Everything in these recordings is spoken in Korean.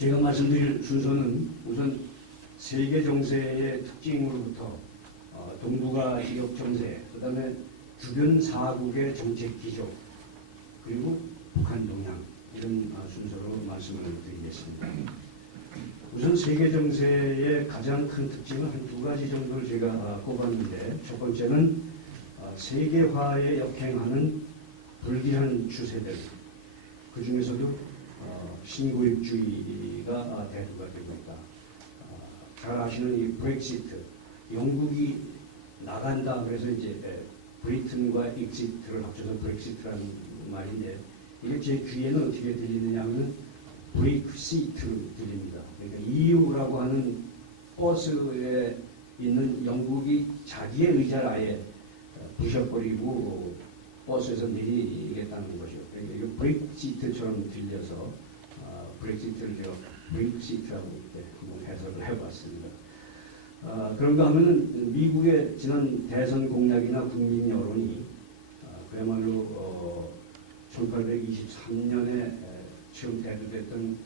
제가 말씀드릴 순서는 우선 세계 정세의 특징으로부터 동북아 지역 정세, 그 다음에 주변 사국의 정책 기조, 그리고 북한 동향, 이런 순서로 말씀을 드리겠습니다. 우선 세계 정세의 가장 큰 특징은 한 두 가지 정도를 제가 꼽았는데, 첫 번째는 세계화에 역행하는 불길한 추세들, 그 중에서도 신고립주의가 대두가 되고 있다. 잘 아시는 이 브렉시트, 영국이 나간다 그래서 이제 브리튼과 익시트를 합쳐서 브렉시트라는 말인데, 이게 제 귀에는 어떻게 들리느냐 하면 브렉시트 들립니다. 그러니까 EU라고 하는 버스에 있는 영국이 자기의 의자를 아예 부셔버리고 버스에서 내리겠다는 것이죠. 그러니까 이거 브렉시트처럼 들려서 브렉시트를 제가 브렉시트라고 이렇게 한번 해석을 해봤습니다. 그런가 하면은 미국의 지난 대선 공약이나 국민 여론이 그야말로 1823년에 처음 대두됐던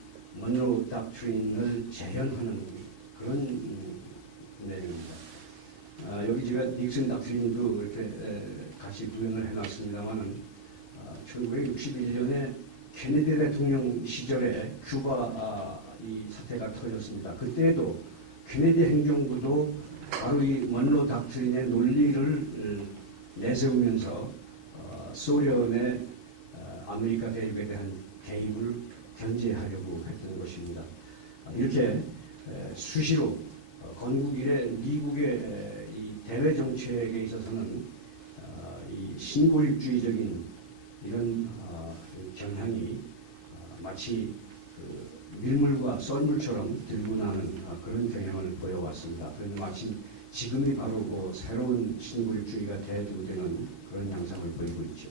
먼로 닥트린을 재현하는 그런 내용입니다. 여기 제가 닉슨 닥트린도 이렇게 같이 구현을 해놨습니다만은 1961년에 케네디 대통령 시절에 큐바 이 사태가 터졌습니다. 그때도 케네디 행정부도 바로 이 먼로 닥트린의 논리를 내세우면서 소련의 아메리카 대륙에 대한 개입을 견제하려고 했던 것입니다. 이렇게 수시로 건국 이래 미국의 이 대외 정책에 있어서는 이 신고립주의적인 이런 경향이 마치 밀물과 썰물처럼 들고 나는 그런 경향을 보여왔습니다. 그래서 마치 지금이 바로 새로운 신고립주의가 대두되는 그런 양상을 보이고 있죠.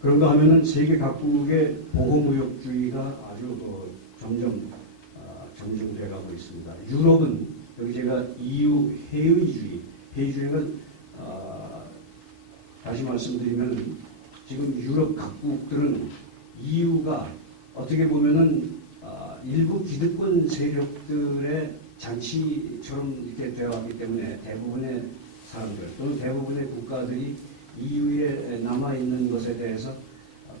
그런가 하면은 세계 각국의 보호무역주의가 아주 점점 정중돼가고 있습니다. 유럽은 여기 제가 EU 해의주의는 다시 말씀드리면 지금 유럽 각국들은 EU가 어떻게 보면은 일부 기득권 세력들의 잔치처럼 이렇게 되어왔기 때문에 대부분의 사람들 또는 대부분의 국가들이 EU에 남아있는 것에 대해서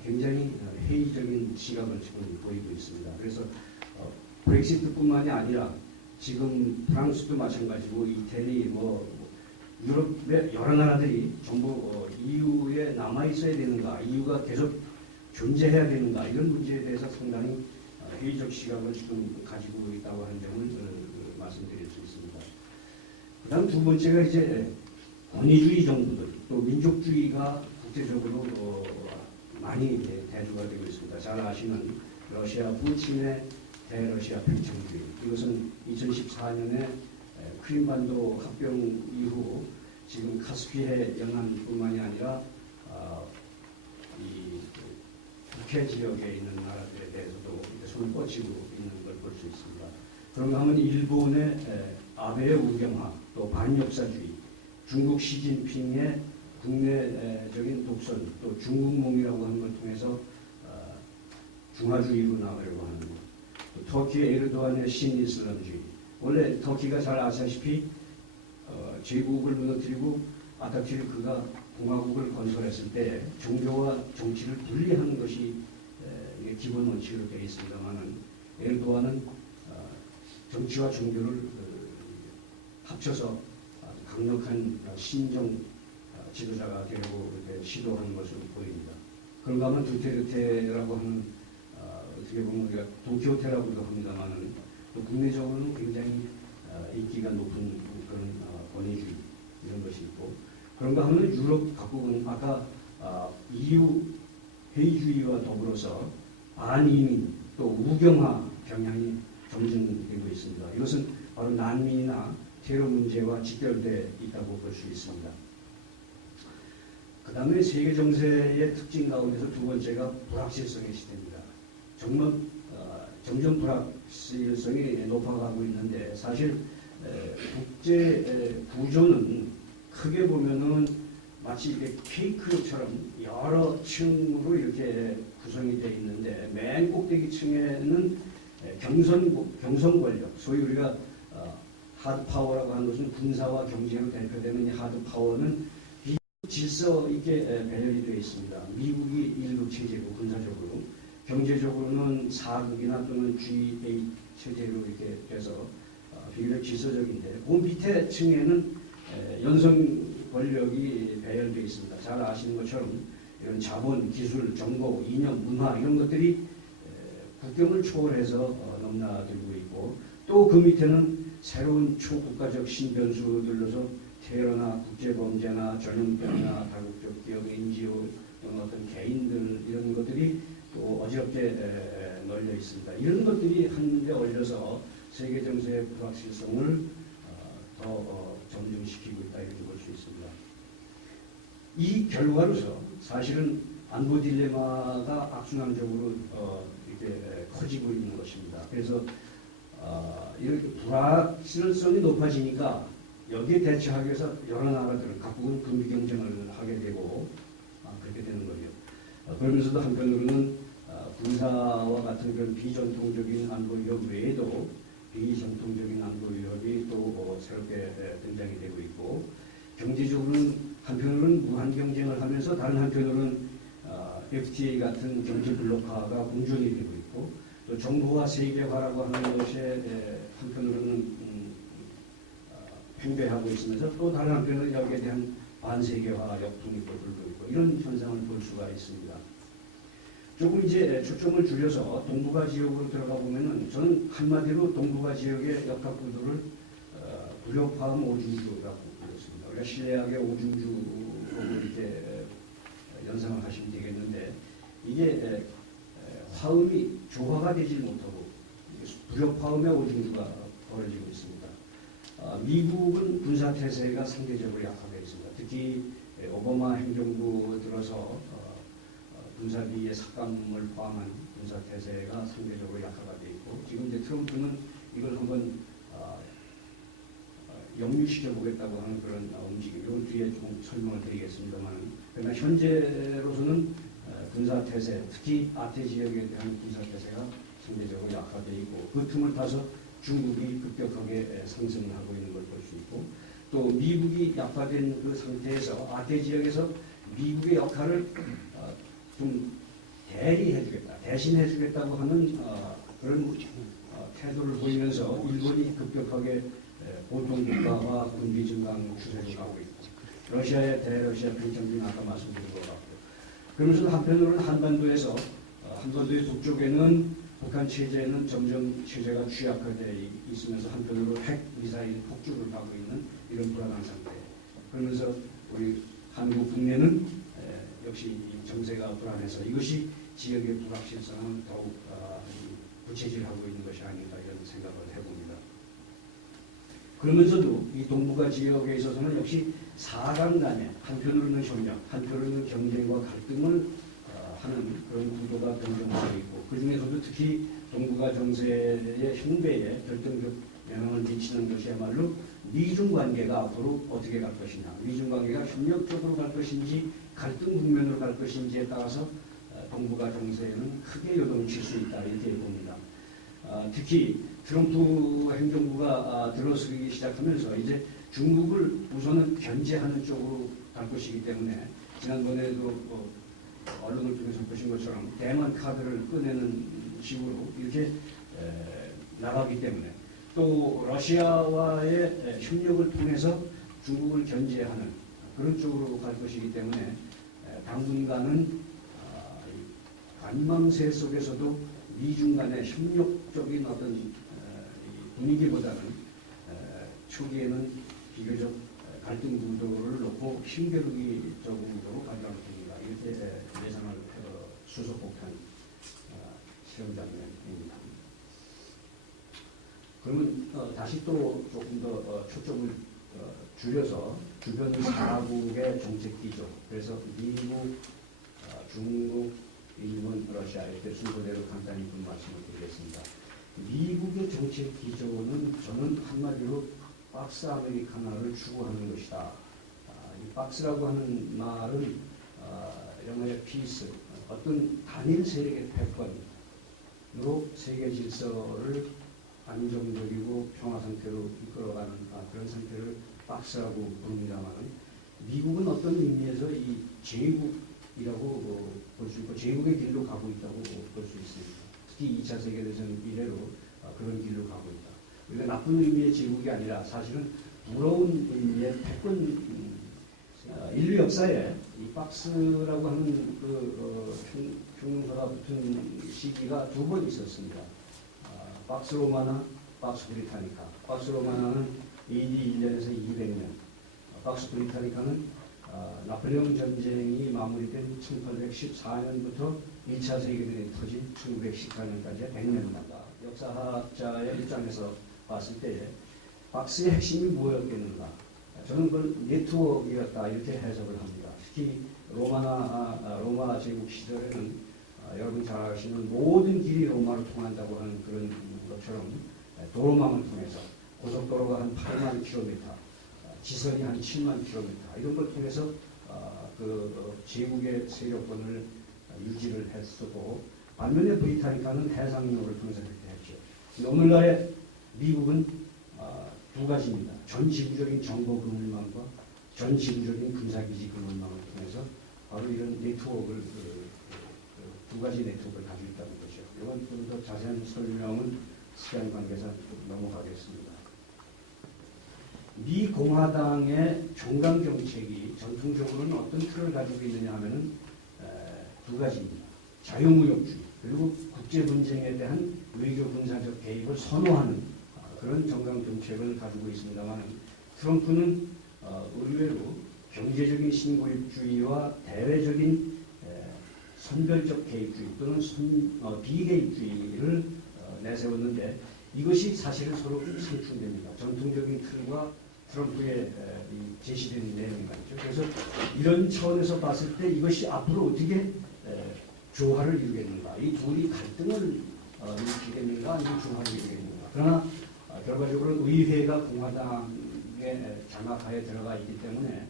굉장히 회의적인 시각을 지금 보이고 있습니다. 그래서 브렉시트뿐만이 아니라 지금 프랑스도 마찬가지고 이태리, 유럽의 여러 나라들이 전부 EU에 남아있어야 되는가, EU가 계속 존재해야 되는가, 이런 문제에 대해서 상당히 회의적 시각을 지금 가지고 있다고 하는 점을 말씀드릴 수 있습니다. 그 다음 두 번째가 이제 권위주의 정부들, 또 민족주의가 국제적으로 많이 대두가 되고 있습니다. 잘 아시는 러시아 푸틴의 대러시아 팽창주의, 이것은 2014년에 크림반도 합병 이후 지금 카스피해 연안뿐만이 아니라 이 북해 지역에 있는 나라들에 대해서도 손을 뻗치고 있는 걸 볼 수 있습니다. 그런가 하면 일본의 아베의 우경화, 또 반역사주의, 중국 시진핑의 국내적인 독선, 또 중국몽이라고 하는 걸 통해서 중화주의로 나가려고 하는 것, 또 터키의 에르도안의 신이슬람주의. 원래 터키가 잘 아시다시피 제국을 무너뜨리고 아타투르크가 공화국을 건설했을 때 종교와 정치를 분리하는 것이 기본 원칙으로 되어 있습니다만은 에르도안은 정치와 종교를 합쳐서 강력한 신정 지도자가 되려고 시도하는 것으로 보입니다. 그런가 하면 두테르테라고 하는 어떻게 보면 우리가 도키호테라고도 합니다만은 또 국내적으로는 굉장히 인기가 높은 그런 권위주의 이런 것이 있고, 그런가 하면 유럽 각국은 아까 EU 회의주의와 더불어서 반이민 또 우경화 경향이 점증되고 있습니다. 이것은 바로 난민이나 테러 문제와 직결되어 있다고 볼 수 있습니다. 그 다음에 세계 정세의 특징 가운데서 두 번째가 불확실성의 시대입니다. 정말 점점 불확실성이 높아가고 있는데, 사실 국제 구조는 크게 보면은 마치 이렇게 케이크처럼 여러 층으로 이렇게 구성이 되어 있는데, 맨 꼭대기 층에는 경성 권력, 소위 우리가 하드 파워라고 하는 것은 군사와 경제로 대표되는 이 하드 파워는 질서 있게 배열이 되어 있습니다. 미국이 1국 체제고 군사적으로, 경제적으로는 4국이나 또는 G8 체제로 이렇게 돼서 비교적 질서적인데, 그 밑에 층에는 연성 권력이 배열되어 있습니다. 잘 아시는 것처럼 이런 자본, 기술, 정보, 이념, 문화 이런 것들이 국경을 초월해서 넘나들고 있고, 또 그 밑에는 새로운 초국가적 신변수들로서 테러나 국제범죄나 전염병이나 다국적 기업, NGO 또는 어떤 개인들 이런 것들이 또 어지럽게 널려 있습니다. 이런 것들이 한데 올려서 세계 정세의 불확실성을 더 점증시키고 있다 이렇게 볼 수 있습니다. 이 결과로서 사실은 안보 딜레마가 악순환적으로 이렇게 커지고 있는 것입니다. 그래서 이렇게 불확실성이 높아지니까 여기에 대처하기 위해서 여러 나라들은 각국은 군비 경쟁을 하게 되고 그렇게 되는 거죠. 그러면서도 한편으로는 군사와 같은 그런 비전통적인 안보 위협 외에도 비전통적인 안보 위협이 또 새롭게 등장이 되고 있고, 경제적으로는 한편으로는 무한 경쟁을 하면서 다른 한편으로는 FTA 같은 경제 블록화가 공존이 되고 있고, 또 정부와 세계화라고 하는 것에 한편으로는 팽배하고 있으면서 또 다른 한편으로는 여기에 대한 반세계화 역풍이 불고 있고, 이런 현상을 볼 수가 있습니다. 조금 이제 초점을 줄여서 동북아 지역으로 들어가 보면은 저는 한마디로 동북아 지역의 역학구도를 무력화음 오중주라고 부르습니다. 우리가 신뢰하게 오중주로 이렇게 연상을 하시면 되겠는데, 이게 화음이 조화가 되지 못하고 무력화음의 오중주가 벌어지고 있습니다. 미국은 군사태세가 상대적으로 약하게 있습니다. 특히 오바마 행정부 들어서 군사비의 삭감을 포함한 군사태세가 상대적으로 약화가 되어 있고, 지금 이제 트럼프는 이걸 한번 역류시켜 보겠다고 하는 그런 움직임, 이건 뒤에 좀 설명을 드리겠습니다만, 그러나 현재로서는 군사태세, 특히 아태 지역에 대한 군사태세가 상대적으로 약화되어 있고, 그 틈을 타서 중국이 급격하게 상승을 하고 있는 걸 볼 수 있고, 또 미국이 약화된 그 상태에서 아태 지역에서 미국의 역할을 좀 대리해주겠다, 대신해주겠다고 하는 그런 태도를 보이면서 일본이 급격하게 보통국가와 군비 증강 추세로 가고 있고, 러시아의 대러시아 팽창이 아까 말씀드린 것 같고, 그러면서 한편으로는 한반도에서 한반도의 북쪽에는 북한 체제는 점점 체제가 취약화되어 있으면서 한편으로 핵 미사일 폭주를 하고 있는 이런 불안한 상태. 그러면서 우리 한국 국내는 역시 정세가 불안해서 이것이 지역의 불확실성을 더욱 부채질하고 있는 것이 아닌가 이런 생각을 해봅니다. 그러면서도 이 동북아 지역에 있어서는 역시 사강 간에 한편으로는 협력, 한편으로는 경쟁과 갈등을 하는 그런 구도가 변경되고 있고, 그 중에서도 특히 동북아 정세의 형배에 결정적 영향을 미치는 것이야말로 미중 관계가 앞으로 어떻게 갈 것이냐, 미중 관계가 협력적으로 갈 것인지 갈등 국면으로 갈 것인지에 따라서 동북아 정세에는 크게 요동칠 수 있다 이렇게 봅니다. 특히 트럼프 행정부가 들어서기 시작하면서 이제 중국을 우선은 견제하는 쪽으로 갈 것이기 때문에, 지난번에도 언론을 통해서 보신 것처럼 대만 카드를 꺼내는 식으로 이렇게 나가기 때문에, 또 러시아와의 협력을 통해서 중국을 견제하는 그런 쪽으로 갈 것이기 때문에 당분간은 관망세 속에서도 미중 간의 협력적인 어떤 분위기보다는 초기에는 비교적 갈등 구도를 놓고 힘겨루기 적인 구도로 갈 가능성입니다. 이렇게 예상을 수소폭탄 실험 장면입니다. 그러면 다시 또 조금 더 초점을 줄여서 주변 4국의 정책 기조, 그래서 미국, 중국, 일본, 러시아 이렇게 순서대로 간단히 좀 말씀을 드리겠습니다. 미국의 정책 기조는 저는 한마디로 박스 아메리카나를 추구하는 것이다. 이 박스라고 하는 말은 영어의 피스, 어떤 단일 세력의 패권, 세계 질서를 안정적이고 평화 상태로 이끌어가는 그런 상태를 박스라고 부릅니다만, 미국은 어떤 의미에서 이 제국이라고 볼 수 있고 제국의 길로 가고 있다고 볼 수 있습니다. 특히 2차 세계대전 이래로 그런 길로 가고 있다. 우리가 나쁜 의미의 제국이 아니라 사실은 부러운 의미의 패권, 인류 역사에 이 박스라고 하는 평론가가 붙은 시기가 두 번 있었습니다. 박스 로마나, 박스 브리타니카. 박스 로마나는 AD 1년에서 200년, 박스 브리타니카는 나폴레옹 전쟁이 마무리된 1814년부터 2차 세계대전이 터진 1914년까지 100년마다 역사학자의 입장에서 봤을 때 박스의 핵심이 뭐였겠는가? 저는 그걸 네트워크였다 이렇게 해석을 합니다. 특히 로마 제국 시절에는 여러분 잘 아시는 모든 길이 로마로 통한다고 하는 그런 것처럼 도로망을 통해서 고속도로가 한 8만 킬로미터, 지선이 한 7만 킬로미터 이런 걸 통해서 제국의 세력권을 유지를 했었고, 반면에 브리타니카는 해상로를 통해서 그렇게 했죠. 오늘날의 미국은 두 가지입니다. 전 지구적인 정보 그물망과 전 지구적인 군사기지 그물망을 통해서 바로 이런 네트워크를 두 가지 네트워크를 가지고 있다는 거죠. 이건 좀 더 자세한 설명은 시간 관계상 넘어가겠습니다. 미 공화당의 종강 정책이 전통적으로는 어떤 틀을 가지고 있느냐 하면은 두 가지입니다. 자유무역주의 그리고 국제 분쟁에 대한 외교 군사적 개입을 선호하는 그런 정강 정책을 가지고 있습니다만, 트럼프는 의외로 경제적인 신고입주의와 대외적인 선별적 개입주의 또는 비개입주의를 내세웠는데, 이것이 사실은 서로 상충됩니다. 전통적인 틀과 트럼프의 제시된 내용이 말이죠. 그래서 이런 차원에서 봤을 때 이것이 앞으로 어떻게 조화를 이루겠는가, 이 둘이 갈등을 일으키겠는가, 아니면 조화를 이루겠는가. 그러나 결과적으로 의회가 공화당의 장악하에 들어가 있기 때문에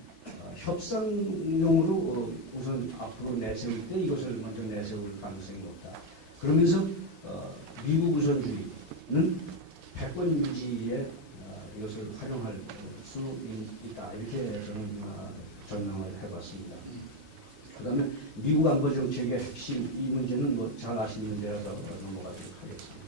협상용으로 우선 앞으로 내세울 때 이것을 먼저 내세울 가능성이 높다. 그러면서 미국 우선주의는 패권 유지에 이것을 활용할 수 있다. 이렇게 저는 전망을 해봤습니다. 그 다음에 미국 안보 정책의 핵심, 이 문제는 뭐 잘 아시는 문제라서 넘어가도록 하겠습니다.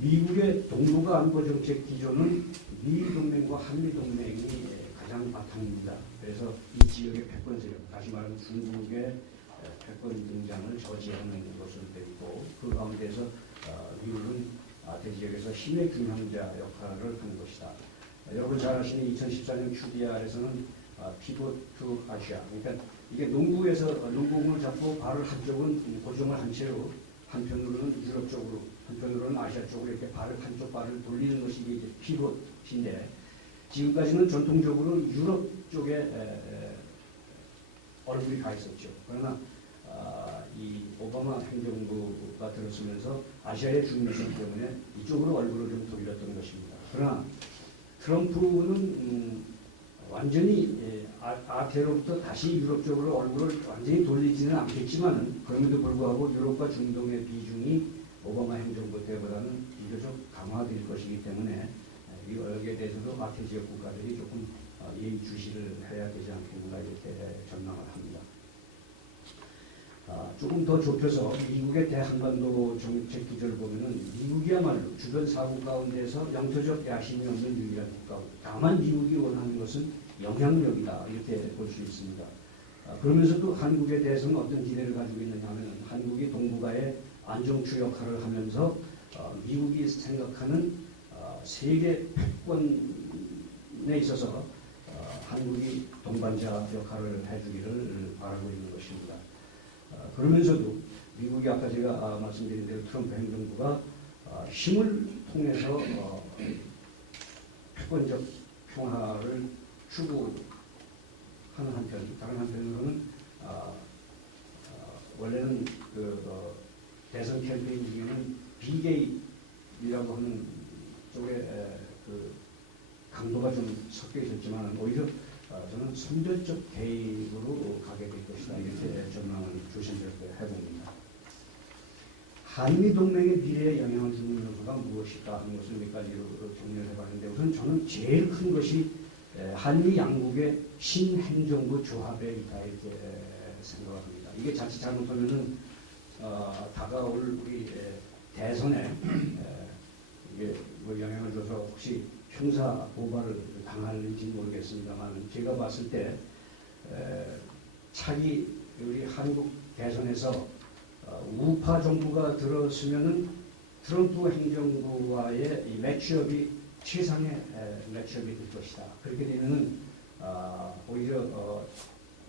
미국의 동북아 안보 정책 기조는 미 동맹과 한미 동맹이 가장 바탕입니다. 그래서 이 지역의 패권 세력, 다시 말하면 중국의 패권 등장을 저지하는 것으로 되어 있고, 그 가운데서 미국은 대지역에서 힘의 균형자 역할을 하는 것이다. 여러분 잘 아시는 2014년 QDR에서는 피봇 투 아시아, 그러니까 이게 농구공을 잡고 발을 한쪽은 고정을 한 채로 한편으로는 유럽 쪽으로, 한편으로는 아시아 쪽으로 이렇게 한쪽 발을 돌리는 것이 이제 피봇인데, 지금까지는 전통적으로 유럽 쪽에 얼굴이 가 있었죠. 그러나 이 오바마 행정부가 들어서면서 아시아의 중요성 때문에 이쪽으로 얼굴을 좀 돌렸던 것입니다. 그러나 트럼프는 완전히 아태로부터 다시 유럽 쪽으로 얼굴을 완전히 돌리지는 않겠지만, 그럼에도 불구하고 유럽과 중동의 비중이 오바마 행정부 때보다는 비교적 강화될 것이기 때문에 여기에 대해서도 아태 지역 국가들이 조금 예의주시를 해야 되지 않겠는가 이렇게 전망을 합니다. 조금 더 좁혀서 미국의 대한반도 정책 기조를 보면은 미국이야말로 주변 사국 가운데서 영토적 야심이 없는 유일한 국가. 다만 미국이 원하는 것은 영향력이다 이렇게 볼 수 있습니다. 그러면서도 한국에 대해서는 어떤 기대를 가지고 있느냐 하면, 한국이 동북아의 안정추 역할을 하면서 미국이 생각하는 세계 패권에 있어서 한국이 동반자 역할을 해주기를 바라고 있는 것입니다. 그러면서도 미국이 아까 제가 말씀드린 대로 트럼프 행정부가 힘을 통해서 패권적 평화를 추구하는 한편, 다른 한편으로는 원래는 대선 캠페인 중에는 비개입이라고 하는 쪽에 강도가 좀 섞여 있었지만, 오히려 저는 선별적 개입으로 가게 될 것이다 이렇게 전망을 조심스럽게 해봅니다. 한미 동맹의 미래에 영향을 주는 요소가 무엇일까 하는 것을 몇 가지로 정리를 해봤는데, 우선 저는 제일 큰 것이 한미 양국의 신행정부 조합에 있다 이렇게 생각합니다. 이게 자칫 잘못하면은 다가올 우리 대선에 이게 뭐 영향을 줘서 혹시 형사 고발을 당할지 모르겠습니다만, 제가 봤을 때 차기 우리 한국 대선에서 우파 정부가 들었으면은 트럼프 행정부와의 이 매치업이 최상의 매치업이 될 것이다. 그렇게 되면은 오히려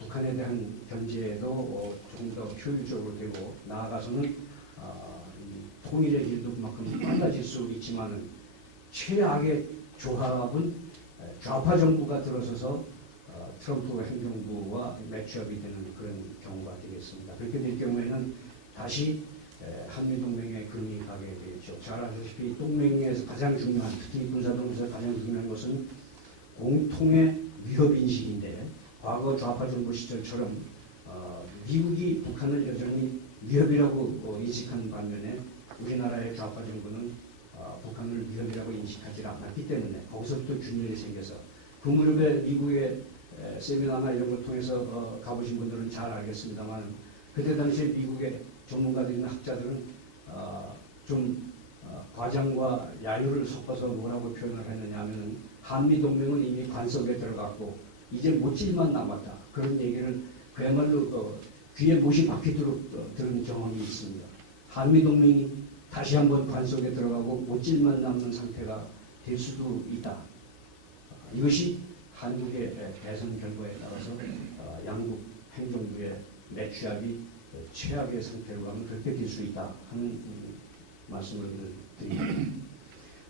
북한에 대한 견제도 조금 더 효율적으로 되고, 나아가서는 이 통일의 길도 그만큼 빨라질 수 있지만은, 최악의 조합은 좌파 정부가 들어서서 트럼프 행정부와 매치업이 되는 그런 경우가 되겠습니다. 그렇게 될 경우에는 다시 한미동맹의 그림이 가게 되겠죠. 잘 아시다시피 동맹에서 가장 중요한, 특히 군사동맹에서 가장 중요한 것은 공통의 위협인식인데, 과거 좌파 정부 시절처럼 미국이 북한을 여전히 위협이라고 인식하는 반면에 우리나라의 좌파 정부는 북한을 위협이라고 인식하지 않았기 때문에 거기서부터 균열이 생겨서, 그 무렵에 미국의 세미나나 이런 걸 통해서 가보신 분들은 잘 알겠습니다만, 그때 당시에 미국의 전문가들이나 학자들은 좀 과장과 야유를 섞어서 뭐라고 표현을 했느냐 하면은, 한미동맹은 이미 관석에 들어갔고 이제 못질만 남았다, 그런 얘기를 그야말로 귀에 못이 박히도록 들은 경험이 있습니다. 한미동맹이 다시 한번 관속에 들어가고 못질만 남는 상태가 될 수도 있다. 이것이 한국의 대선 결과에 따라서 양국 행정부의 매취합이 최악의 상태로 가면 그렇게 될 수 있다 하는 말씀을 드립니다.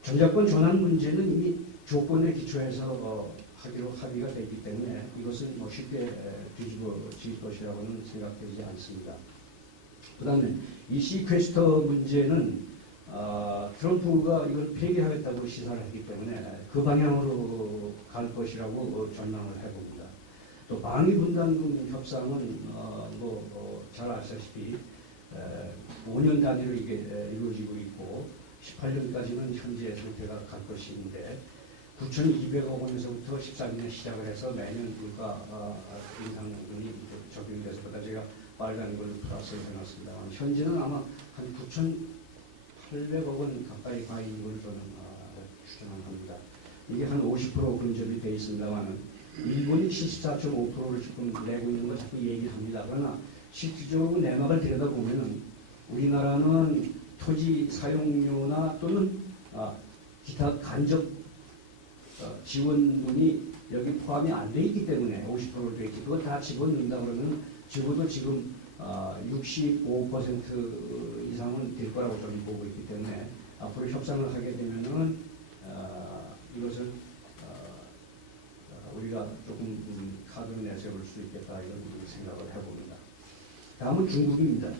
전자권 전환 문제는 이미 조건에 기초해서 하기로 합의가 됐기 때문에 이것은 뭐 쉽게 뒤집어질 것이라고는 생각되지 않습니다. 그 다음에 이 시퀘스터 문제는 트럼프가 이걸 폐기하겠다고 시사를 했기 때문에 그 방향으로 갈 것이라고 전망을 해봅니다. 또 방위분담금 협상은 잘 아시다시피 5년 단위로 이게 이루어지고 있고 18년까지는 현재 상태가 갈 것인데, 9,200억 원에서부터 14년에 시작을 해서 매년 물가 인상분이 적용돼서보다 제가 빨간 걸로 플러스를 해놨습니다. 현재는 아마 한 9,800억 원 가까이 가 있는 걸로 저는 추정합니다. 이게 한 50% 근접이 되어 있습니다만, 일본이 74.5%를 지금 내고 있는 걸 자꾸 얘기합니다. 그러나 실질적으로 내막을 들여다보면은 우리나라는 토지 사용료나 또는 기타 간접 지원분이 여기 포함이 안 돼 있기 때문에 50%로 돼 있지. 그거 다 집어넣는다 그러면 적어도 지금 65% 이상은 될 거라고 저는 보고 있기 때문에, 앞으로 협상을 하게 되면은 이것을 우리가 조금 카드를 내세울 수 있겠다, 이런 생각을 해봅니다. 다음은 중국입니다.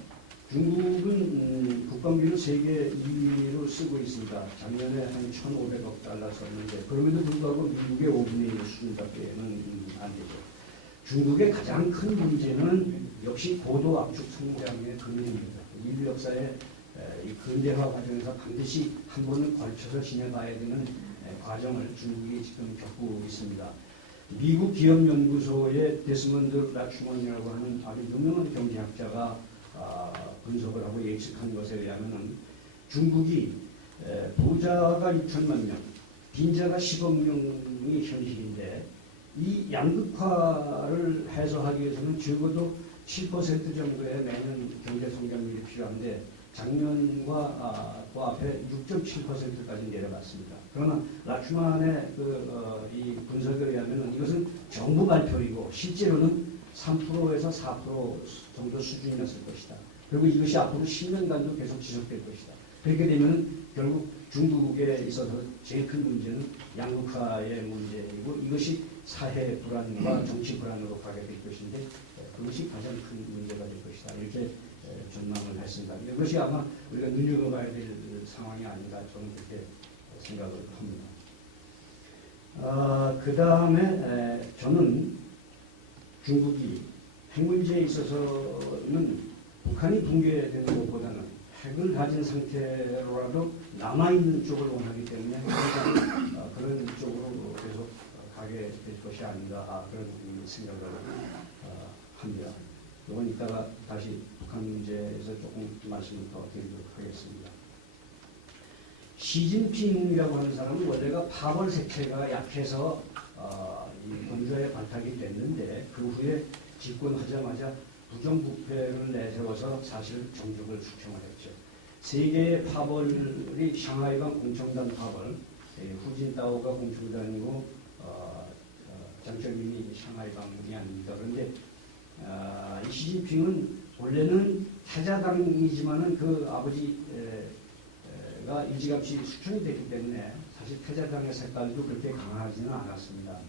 중국은 국방비를 세계 2위로 쓰고 있습니다. 작년에 한 1,500억 달러 썼는데, 그럼에도 불구하고 미국의 5분의 1 수준밖에는 안 되죠. 중국의 가장 큰 문제는 역시 고도 압축 성장의 근원입니다. 인류 역사의 이 근대화 과정에서 반드시 한 번은 걸쳐서 지나가야 되는 과정을 중국이 지금 겪고 있습니다. 미국 기업연구소의 데스먼드 라추먼이라고 하는 아주 유명한 경제학자가 분석을 하고 예측한 것에 의하면 중국이 부자가 6천만 명, 빈자가 10억 명이 현실인데, 이 양극화를 해소하기 위해서는 적어도 7% 정도의 매년 경제 성장률이 필요한데, 작년과 그 앞에 6.7%까지 내려갔습니다. 그러나 라추만의 이 분석에 의하면 이것은 정부 발표이고 실제로는 3%에서 4% 정도 수준이었을 것이다. 그리고 이것이 앞으로 10년간도 계속 지속될 것이다. 그렇게 되면 결국 중국에 있어서 제일 큰 문제는 양극화의 문제이고, 이것이 사회 불안과 정치 불안으로 가게 될 것인데, 그것이 가장 큰 문제가 될 것이다, 이렇게 전망을 했습니다. 이것이 아마 우리가 눈여겨봐야 될 상황이 아닌가, 저는 그렇게 생각을 합니다. 그 다음에 저는 중국이 핵 문제에 있어서는 북한이 붕괴되는 것보다는 핵을 가진 상태로라도 남아있는 쪽을 원하기 때문에 그런 쪽으로 계속 가게 될 것이 아닌가 그런 생각을 합니다. 이건 이따가 다시 북한 문제에서 조금 말씀을 더 드리도록 하겠습니다. 시진핑이라고 하는 사람은 원래가 파벌 색채가 약해서 이 본조에 발탁이 됐는데 그 후에 집권하자마자 부정부패를 내세워서 사실 정적을 숙청을 했죠. 세계의 파벌이 샹하이방 공청단 파벌, 후진타오가 공청단이고 장쩌민이 샹하이방이 아닙니다. 그런데 이 시진핑은 원래는 태자당이지만은 그 아버지가 일찌감치 숙청이 됐기 때문에 사실 태자당의 색깔도 그렇게 강하지는 않았습니다.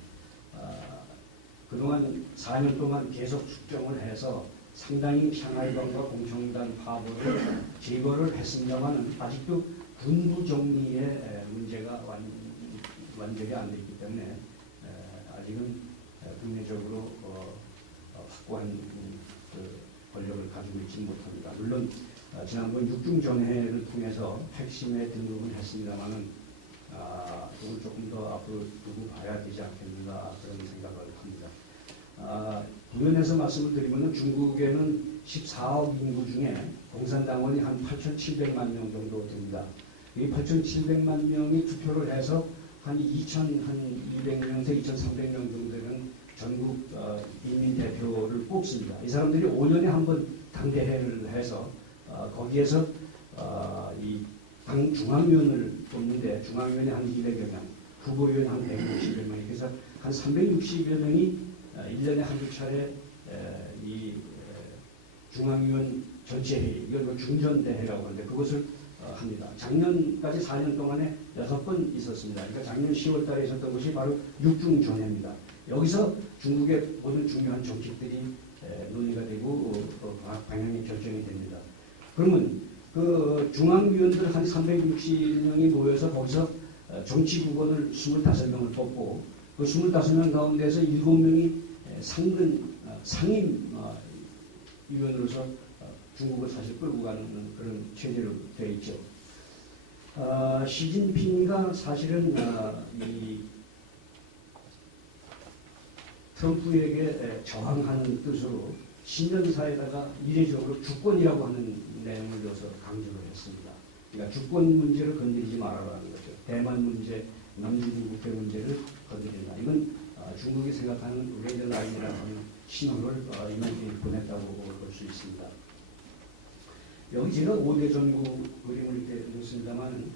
그동안 4년 동안 계속 숙정을 해서 상당히 샹하이방과 공청단 파벌을 제거를 했습니다만 아직도 군부 정리의 문제가 완전히 안 됐기 때문에 아직은 국내적으로 확고한 그 권력을 가지고 있지 못합니다. 물론 지난번 육중전회를 통해서 핵심에 등록을 했습니다만은 이걸 조금 더 앞으로 두고 봐야 되지 않겠는가 그런 생각을 합니다. 부연해서 말씀을 드리면 중국에는 14억 인구 중에 공산당원이 한 8,700만 명 정도 됩니다. 이 8,700만 명이 투표를 해서 한 2,200명에서 2,300명 정도 되는 전국 인민 대표를 뽑습니다. 이 사람들이 5년에 한 번 당대회를 해서 거기에서 이 당 중앙위원을 뽑는데 중앙위원이 한 200여 명, 후보위원 한 160여 명, 그래서 한 360여 명이 1년에 한두 차례 이 중앙위원 전체회의, 이걸 뭐 중전대회라고 하는데 그것을 합니다. 작년까지 4년 동안에 6번 있었습니다. 그러니까 작년 10월 달에 있었던 것이 바로 육중전회입니다. 여기서 중국의 모든 중요한 정책들이 논의가 되고 방향이 결정이 됩니다. 그러면 그 중앙위원들 한 360명이 모여서 거기서 정치국원을 25명을 뽑고 그 25명 가운데서 7명이 상임 위원으로서 중국을 사실 끌고 가는 그런 체제로 되어 있죠. 시진핑이가 사실은 이 트럼프에게 저항하는 뜻으로 신년사에다가 이례적으로 주권이라고 하는 내용을 넣어서 강조를 했습니다. 그러니까 주권 문제를 건드리지 말아라는 거죠. 대만 문제, 남중국해 문제를 건드린다. 이건 중국이 생각하는 레드라인이라고 하는 신호를 이만큼 보냈다고 볼 수 있습니다. 여기 제가 5대 전구 그림을 이렇게 넣습니다만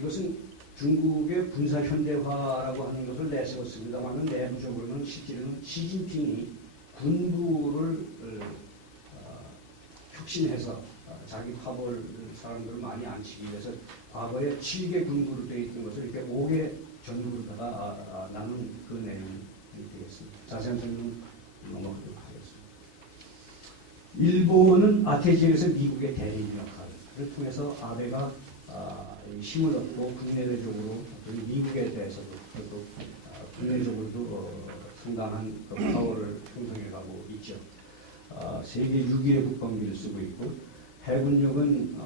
이것은 중국의 군사 현대화라고 하는 것을 내세웠습니다만 내부적으로는 실제로는 시진핑이 군부를 혁신해서 자기 파벌 사람들을 많이 앉히기 위해서 과거에 7개 군부로 되어 있던 것을 이렇게 5개 전구로다가 나눈 그 내용이 되겠습니다. 자세한 설명 넘어가도록 하겠습니다. 일본은 아태지에서 미국의 대리인 역할을 통해서 아베가 힘을 얻고 국내적으로 미국에 대해서도 그리고 국내적으로도 상당한 파워를 형성해가고 있죠. 세계 6위의 국방비를 쓰고 있고 해군력은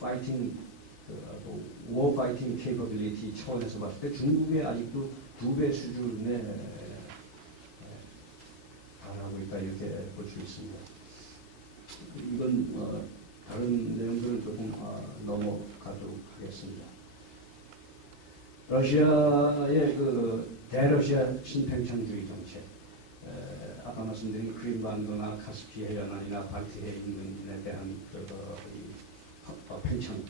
파이팅 워 파이팅 케이퍼빌리티 차원에서 봤을 때 중국의 아직도 2배 수준에 달하고 있다 이렇게 볼 수 있습니다. 이건 다른 내용들은 조금 넘어가도록 하겠습니다. 러시아의 그 대러시아 신팽창주의 정책, 아까 말씀드린 크림반도나 카스피 해안이나 발트해 인근에 대한 팽창.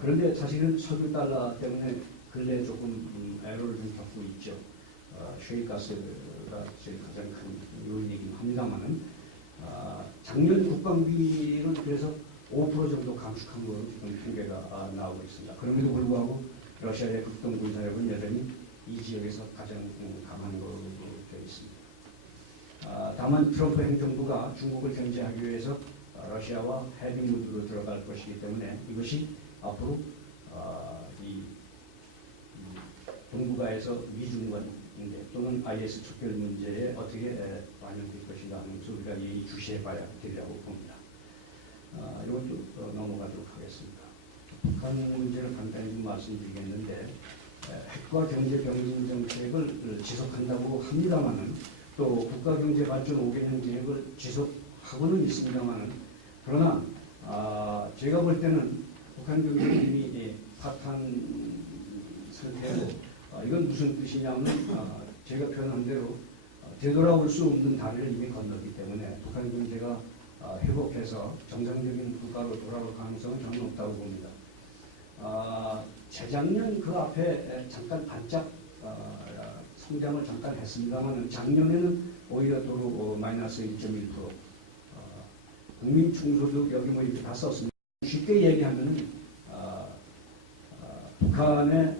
그런데 사실은 석유 달러 때문에 근래 조금 애로를 좀 겪고 있죠. 셰일가스가 제일 가장 큰 요인이긴 합니다만은 작년 국방비는 그래서 5% 정도 감축한 것으로 지금 통계가 나오고 있습니다. 그럼에도 불구하고 러시아의 극동 군사력은 여전히 이 지역에서 가장 강한 것으로 되어 있습니다. 다만 트럼프 행정부가 중국을 견제하기 위해서 러시아와 해빙 무드로 들어갈 것이기 때문에 이것이 앞으로 이 동북아에서 미중관 문제 또는 IS 척결 문제에 어떻게 반영될 것인가 하는 것을 우리가 이 주시해봐야 되리라고 봅니다. 이것도 넘어가도록 하겠습니다. 북한 문제를 간단히 좀 말씀드리겠는데 핵과 경제 병진 정책을 지속한다고 합니다만은 또 국가 경제 발전 5개년 계획을 지속하고는 있습니다만은 그러나 제가 볼 때는 북한 경제는 이미 파탄 상태고 이건 무슨 뜻이냐면 제가 표현한 대로 되돌아올 수 없는 다리를 이미 건넜기 때문에 북한 경제가 회복해서 정상적인 국가로 돌아올 가능성은 전혀 없다고 봅니다. 재작년 그 앞에 잠깐 반짝 성장을 잠깐 했습니다만 작년에는 오히려 도로 마이너스 1.1%. 국민 충소득 여기 뭐 이렇게 다 썼습니다. 쉽게 얘기하면은 북한의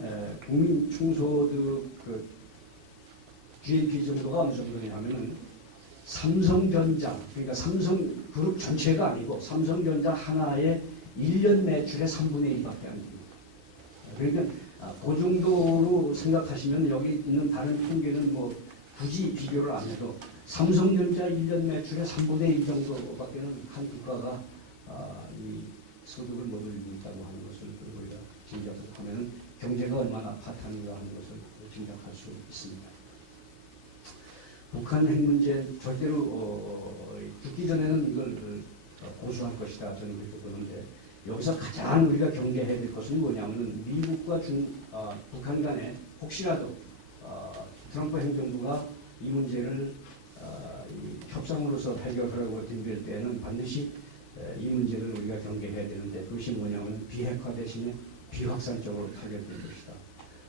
국민 충소득 그 GDP 정도가 어느 정도냐면은 삼성전자 그러니까 삼성그룹 전체가 아니고 삼성전자 하나의 1년 매출의 3분의 1밖에 안 됩니다. 그러니까 그 정도로 생각하시면 여기 있는 다른 통계는 뭐 굳이 비교를 안 해도 삼성전자 1년 매출의 3분의 1 정도밖에는 한 국가가 이 소득을 못 올리고 있다고 하는 것을 우리가 짐작하면 경제가 얼마나 파탄인가 하는 것을 짐작할 수 있습니다. 북한 핵 문제 절대로 죽기 전에는 이걸 고수할 것이다 저는 그렇게 보는데 여기서 가장 우리가 경계해야 될 것은 뭐냐면 미국과 북한 간에 혹시라도 트럼프 행정부가 이 문제를 협상으로서 해결하려고 덤빌 때는 반드시 이 문제를 우리가 경계해야 되는데 그것이 뭐냐면 비핵화 대신에 비확산적으로 타결될 것이다.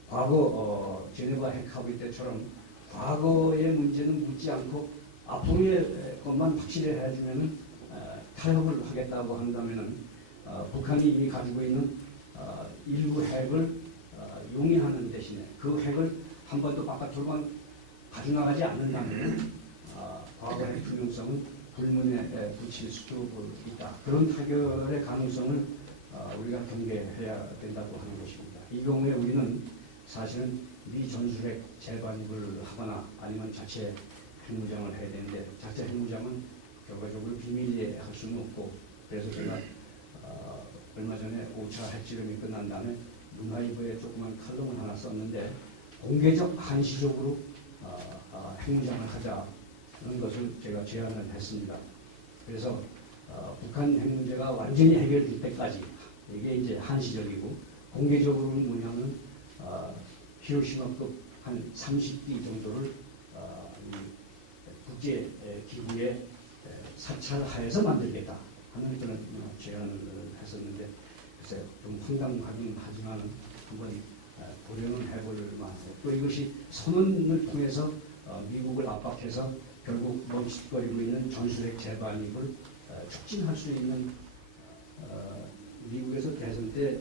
과거 제네바 핵 합의 때처럼 과거의 문제는 묻지 않고 앞으로의 것만 확실히 해주면 타협을 하겠다고 한다면 북한이 이미 가지고 있는 일부 핵을 용인하는 대신에 그 핵을 한 번도 바깥으로만 가져나가지 않는다면 과거의 투명성은 불문에 붙일 수도 있다. 그런 타결의 가능성을 우리가 경계해야 된다고 하는 것입니다. 이 경우에 우리는 사실은 미 전술핵 재반입을 하거나 아니면 자체 핵무장을 해야 되는데 자체 핵무장은 결과적으로 비밀리에 할 수는 없고 그래서 제가 얼마 전에 5차 핵실험이 끝난 다음에 문화일보에 조그만 칼럼을 하나 썼는데 공개적 한시적으로 핵무장을 하자는 것을 제가 제안을 했습니다. 그래서 북한 핵 문제가 완전히 해결될 때까지 이게 이제 한시적이고 공개적으로는 뭐냐면 히로시마급 한 30기 정도를 국제 기구의 사찰하에서 만들겠다 하는 그런 제안을 했었는데 글쎄요 좀 황당하긴 하지만 한번 고려는 해볼 만하고 또 이것이 선언을 통해서 미국을 압박해서 결국 멈칫거리고 있는 전술핵 재반입을 촉진할 수 있는 미국에서 대선 때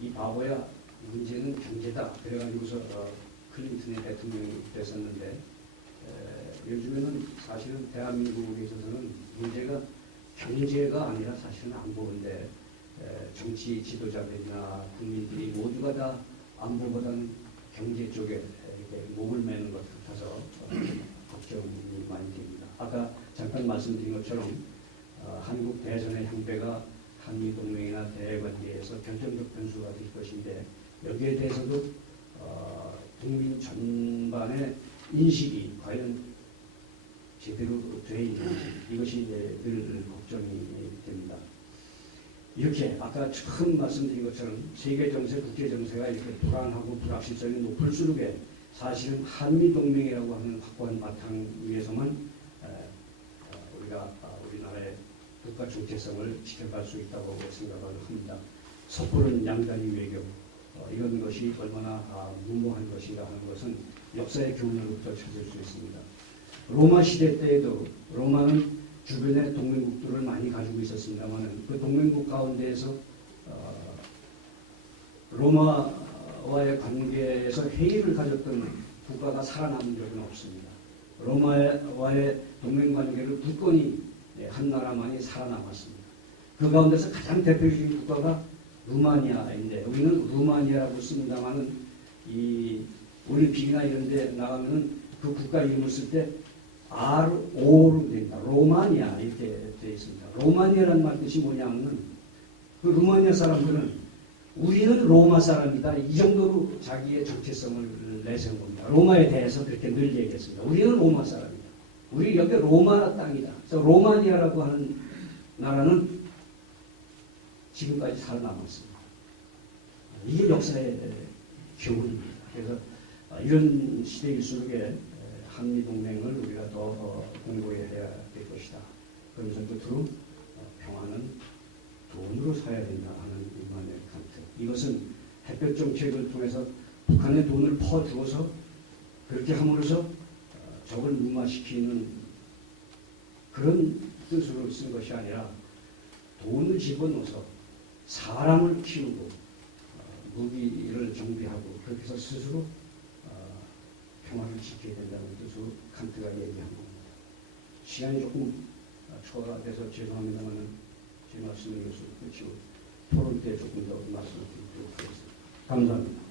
이 바보야 문제는 경제다 그래가지고서 클린턴의 대통령이 됐었는데 요즘에는 사실은 대한민국에 있어서는 문제가 경제가 아니라 사실은 안보인데 정치 지도자들이나 국민들이 모두가 다 안보보다는 경제 쪽에 이렇게 목을 매는 것 같아서 걱정이 많이 됩니다. 아까 잠깐 말씀드린 것처럼 한국 대전의 향배가 한미 동맹이나 대외 관계에서 결정적 변수가 될 것인데 여기에 대해서도 국민 전반의 인식이 과연 제대로 돼 있는지 이것이 늘 걱정이 됩니다. 이렇게 아까 처음 말씀드린 것처럼 세계 정세, 국제 정세가 이렇게 불안하고 불확실성이 높을수록에 사실은 한미 동맹이라고 하는 확고한 바탕 위에서만 우리가 우리나라의 국가 정체성을 지켜갈 수 있다고 생각을 합니다. 섣부른 양다리 외교 이런 것이 얼마나 무모한 것인가 하는 것은 역사의 교훈으로부터 찾을 수 있습니다. 로마 시대 때에도 로마는 주변에 동맹국들을 많이 가지고 있었습니다만 그 동맹국 가운데에서 로마와의 관계에서 회의를 가졌던 국가가 살아남은 적은 없습니다. 로마와의 동맹 관계를 굳건히 한 나라만이 살아남았습니다. 그 가운데서 가장 대표적인 국가가 루마니아인데 우리는 루마니아라고 씁니다만은 이 올림픽이나 이런 데 나가면은 그 국가 이름을 쓸 때 R오로 됩니다. 로마니아 이렇게 되어 있습니다. 로마니아라는 말 뜻이 뭐냐면 그 루마니아 사람들은 우리는 로마 사람이다. 이 정도로 자기의 정체성을 내세운 겁니다. 로마에 대해서 그렇게 늘 얘기했습니다. 우리는 로마 사람이다. 우리 여기 로마 땅이다. 그래서 로마니아라고 하는 나라는 지금까지 살아남았습니다. 이게 역사의 교훈입니다. 그래서 이런 시대일수록에 한미동맹을 우리가 더 공고해야 될 것이다. 그러면서 끝으로 평화는 돈으로 사야 된다 하는 이만의 칸트. 이것은 햇볕 정책을 통해서 북한에 돈을 퍼주어서 그렇게 함으로써 적을 무마시키는 그런 뜻으로 쓴 것이 아니라 돈을 집어넣어서 사람을 키우고 무기를 정비하고 그렇게 해서 스스로 평화를 지켜야 된다는 뜻으로 칸트가 얘기한 겁니다. 시간이 조금 초과돼서 죄송합니다만 제 말씀을 여기서 끝이고 토론 때 조금 더 말씀을 드리도록 하겠습니다. 감사합니다.